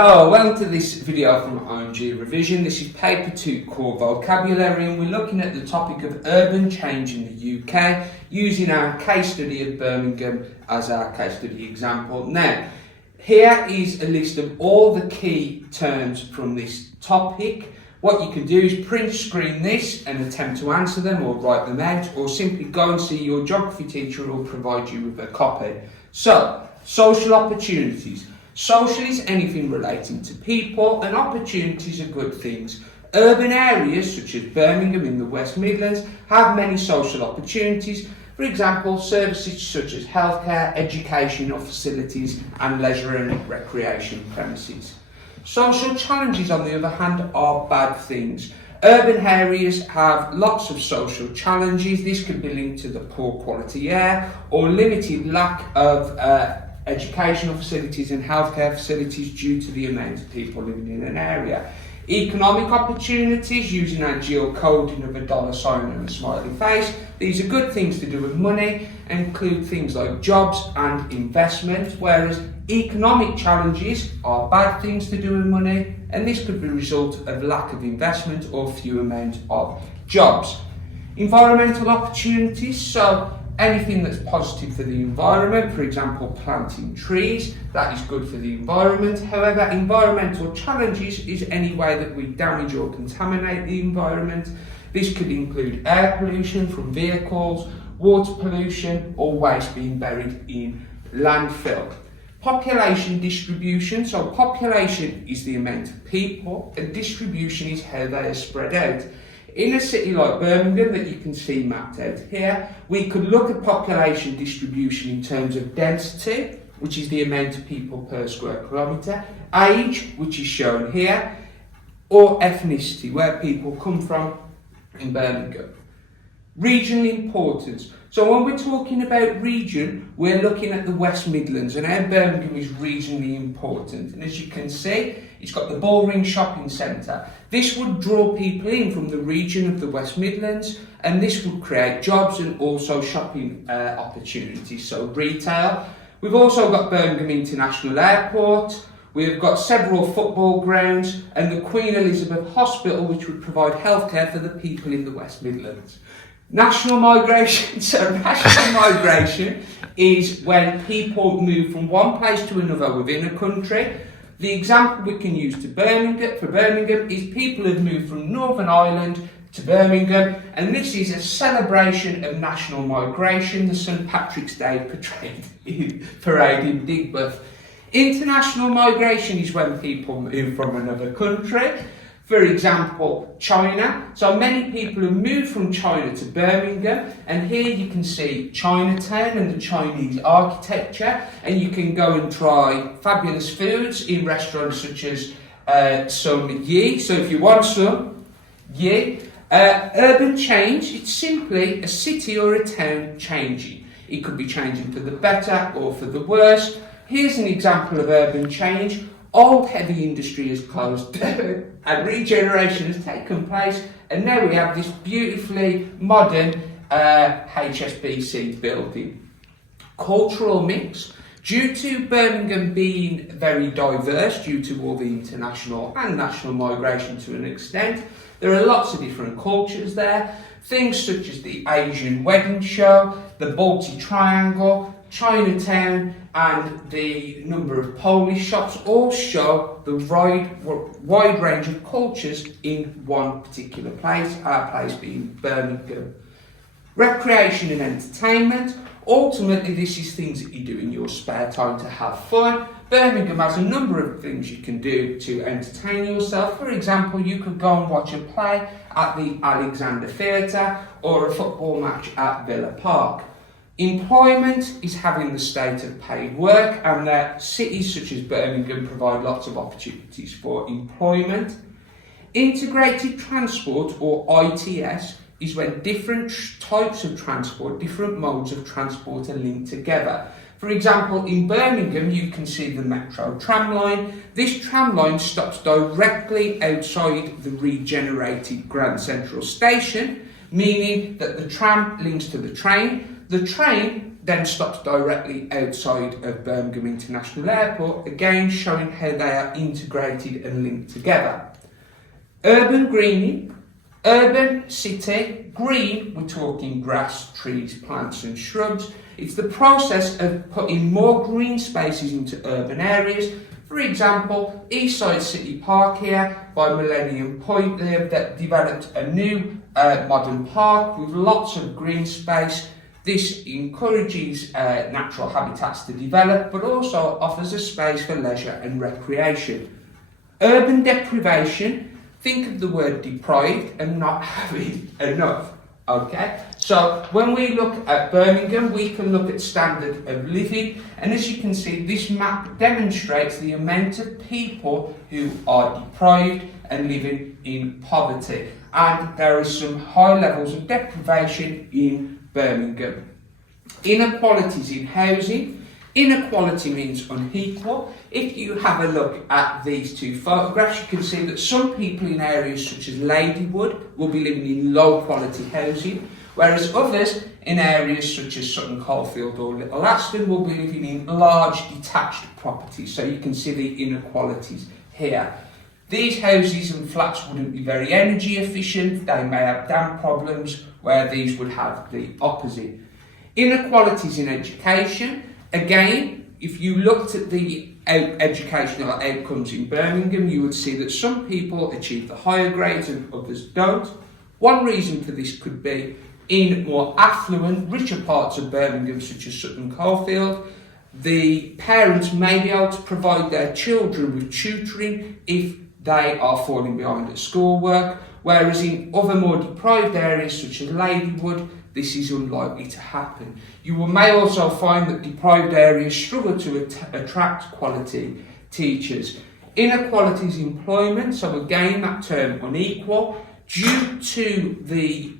Hello, welcome to this video from OMG Revision. This is paper 2 core vocabulary, and we're looking at the topic of urban change in the UK using our case study of Birmingham as our case study example. Now, here is a list of all the key terms from this topic. What you can do is print screen this and attempt to answer them or write them out, or simply go and see your geography teacher who will provide you with a copy. So, social opportunities. Social is anything relating to people, and opportunities are good things. Urban areas such as Birmingham in the West Midlands have many social opportunities. For example, services such as healthcare, educational facilities and leisure and recreation premises. Social challenges, on the other hand, are bad things. Urban areas have lots of social challenges. This could be linked to the poor quality air or limited lack of educational facilities and healthcare facilities due to the amount of people living in an area. Economic opportunities, using our geocoding of a dollar sign and a smiley face. These are good things to do with money and include things like jobs and investment, whereas economic challenges are bad things to do with money, and this could be a result of lack of investment or few amount of jobs. Environmental opportunities, so anything that's positive for the environment, for example planting trees, that is good for the environment. However, environmental challenges is any way that we damage or contaminate the environment. This could include air pollution from vehicles, water pollution, or waste being buried in landfill. Population distribution, so population is the amount of people and distribution is how they are spread out. In a city like Birmingham that you can see mapped out here, we could look at population distribution in terms of density, which is the amount of people per square kilometre, age, which is shown here, or ethnicity, where people come from in Birmingham. Regional importance. So when we're talking about region, we're looking at the West Midlands and how Birmingham is regionally important. And as you can see, it's got the Bullring Shopping Centre. This would draw people in from the region of the West Midlands, and this would create jobs and also shopping opportunities, so retail. We've also got Birmingham International Airport. We've got several football grounds and the Queen Elizabeth Hospital, which would provide healthcare for the people in the West Midlands. National migration. So national migration is when people move from one place to another within a country. The example we can use for Birmingham is people have moved from Northern Ireland to Birmingham, and this is a celebration of national migration, the St Patrick's Day parade in Digbeth. International migration is when people move from another country. For example, China. So many people have moved from China to Birmingham, and here you can see Chinatown and the Chinese architecture, and you can go and try fabulous foods in restaurants such as some Yi. So if you want some Yi. Urban change, it's simply a city or a town changing. It could be changing for the better or for the worse. Here's an example of urban change. Old heavy industry has closed down and regeneration has taken place, and now we have this beautifully modern HSBC building. Cultural mix. Due to Birmingham being very diverse, due to all the international and national migration to an extent, there are lots of different cultures there. Things such as the Asian wedding show, the Baltic Triangle, Chinatown and the number of Polish shops all show the wide range of cultures in one particular place, our place being Birmingham. Recreation and entertainment. Ultimately, this is things that you do in your spare time to have fun. Birmingham has a number of things you can do to entertain yourself. For example, you could go and watch a play at the Alexander Theatre or a football match at Villa Park. Employment is having the state of paid work, and that cities such as Birmingham provide lots of opportunities for employment. Integrated transport, or ITS, is when different types of transport, different modes of transport are linked together. For example, in Birmingham, you can see the metro tram line. This tram line stops directly outside the regenerated Grand Central Station, meaning that the tram links to the train. The train then stops directly outside of Birmingham International Airport, again showing how they are integrated and linked together. Urban greening, urban city, green, we're talking grass, trees, plants and shrubs. It's the process of putting more green spaces into urban areas. For example, Eastside City Park here by Millennium Point, they have developed a new modern park with lots of green space. This encourages natural habitats to develop, but also offers a space for leisure and recreation. Urban deprivation, think of the word deprived and not having enough. Okay, so when we look at Birmingham, we can look at standard of living, and as you can see, this map demonstrates the amount of people who are deprived and living in poverty, and there is some high levels of deprivation in Birmingham. Inequalities in housing. Inequality means unequal. If you have a look at these two photographs, you can see that some people in areas such as Ladywood will be living in low quality housing, whereas others in areas such as Sutton Coldfield or Little Aston will be living in large detached properties. So you can see the inequalities here. These houses and flats wouldn't be very energy efficient, they may have damp problems, where these would have the opposite. Inequalities in education. Again, if you looked at the educational outcomes in Birmingham, you would see that some people achieve the higher grades and others don't. One reason for this could be in more affluent, richer parts of Birmingham, such as Sutton Coldfield, the parents may be able to provide their children with tutoring if they are falling behind at schoolwork, whereas in other more deprived areas such as Ladywood, this is unlikely to happen. You may also find that deprived areas struggle to attract quality teachers. Inequalities in employment, so again that term unequal, due to the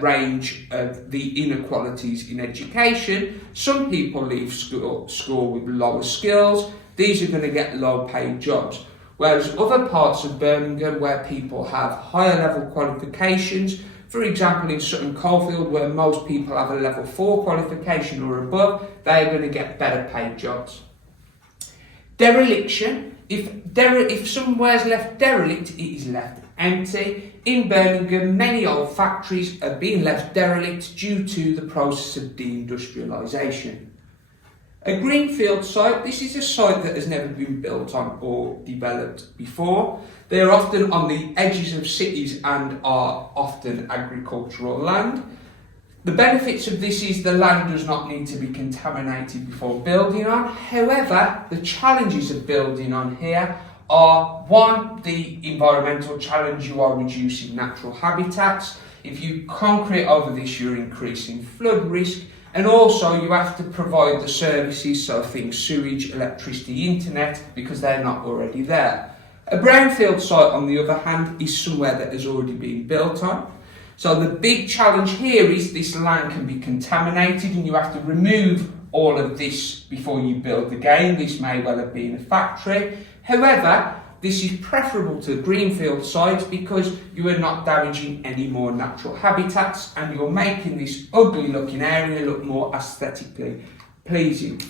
range of the inequalities in education, some people leave school with lower skills. These are going to get low paid jobs. Whereas other parts of Birmingham where people have higher level qualifications, for example in Sutton Coldfield where most people have a level 4 qualification or above, they are going to get better paid jobs. Dereliction, if somewhere is left derelict, it is left empty. In Birmingham, many old factories are being left derelict due to the process of deindustrialisation. A Greenfield site, this is a site that has never been built on or developed before. They are often on the edges of cities and are often agricultural land. The benefits of this is the land does not need to be contaminated before building on. However, the challenges of building on here are, one, the environmental challenge, you are reducing natural habitats. If you concrete over this, you're increasing flood risk. And also you have to provide the services, so things sewage, electricity, internet, because they're not already there. A brownfield site, on the other hand, is somewhere that has already been built on. So the big challenge here is this land can be contaminated and you have to remove all of this before you build again. This may well have been a factory. However, this is preferable to greenfield sites because you are not damaging any more natural habitats and you're making this ugly looking area look more aesthetically pleasing.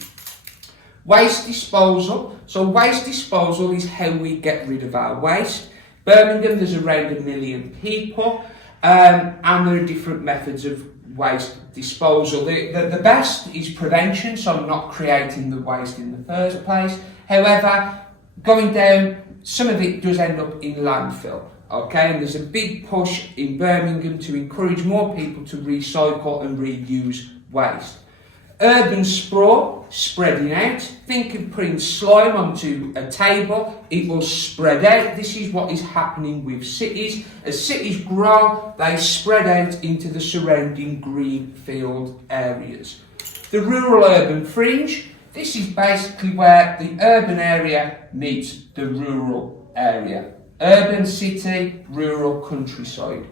Waste disposal. So waste disposal is how we get rid of our waste. Birmingham, there's around 1 million people and there are different methods of waste disposal. The best is prevention, so not creating the waste in the first place. However, going down, some of it does end up in landfill, okay? And there's a big push in Birmingham to encourage more people to recycle and reuse waste. Urban sprawl, spreading out. Think of putting slime onto a table, it will spread out. This is what is happening with cities. As cities grow, they spread out into the surrounding greenfield areas. The rural-urban fringe. This is basically where the urban area meets the rural area. Urban city, rural countryside.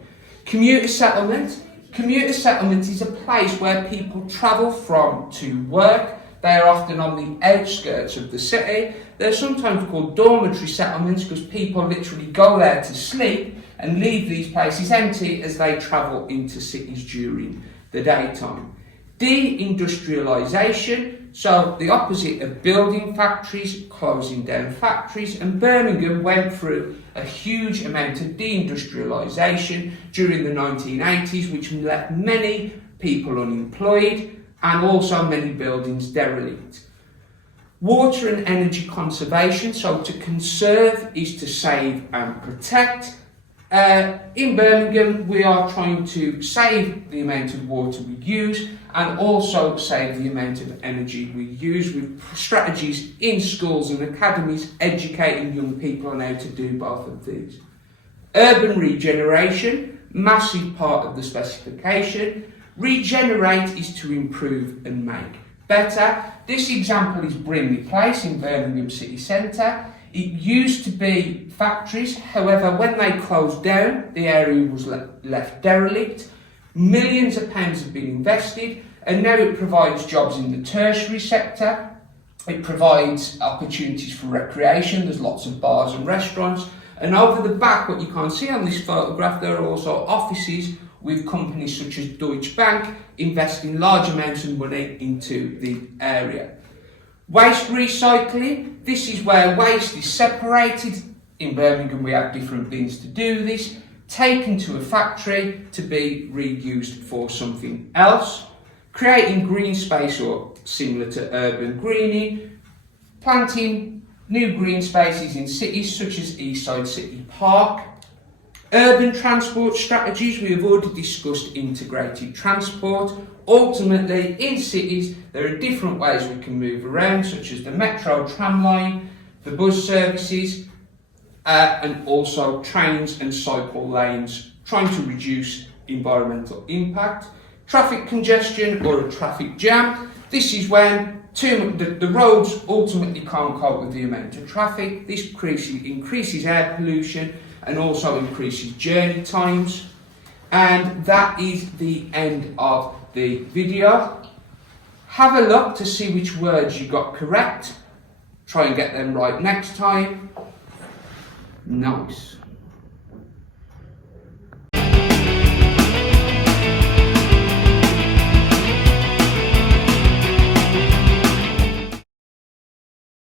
Commuter settlement. Commuter settlement is a place where people travel from to work. They are often on the outskirts of the city. They're sometimes called dormitory settlements because people literally go there to sleep and leave these places empty as they travel into cities during the daytime. Deindustrialisation, so the opposite of building factories, closing down factories, and Birmingham went through a huge amount of deindustrialisation during the 1980s, which left many people unemployed and also many buildings derelict. Water and energy conservation, so to conserve is to save and protect. In Birmingham, we are trying to save the amount of water we use and also save the amount of energy we use with strategies in schools and academies educating young people on how to do both of these. Urban regeneration, massive part of the specification. Regenerate is to improve and make better. This example is Brindley Place in Birmingham city centre. It used to be factories, however, when they closed down, the area was left derelict. Millions of pounds have been invested, and now it provides jobs in the tertiary sector. It provides opportunities for recreation. There's lots of bars and restaurants. And over the back, what you can't see on this photograph, there are also offices with companies such as Deutsche Bank investing large amounts of money into the area. Waste recycling, this is where waste is separated. In Birmingham we have different bins to do this, taken to a factory to be reused for something else. Creating green space or similar to urban greening, planting new green spaces in cities such as Eastside City Park. Urban transport strategies, we have already discussed integrated transport. Ultimately, in cities, there are different ways we can move around, such as the metro tram line, the bus services, and also trains and cycle lanes, trying to reduce environmental impact. Traffic congestion or a traffic jam. This is when the roads ultimately can't cope with the amount of traffic. This increases air pollution and also increases journey times. And that is the end of the video. Have a look to see which words you got correct. Try and get them right next time. Nice.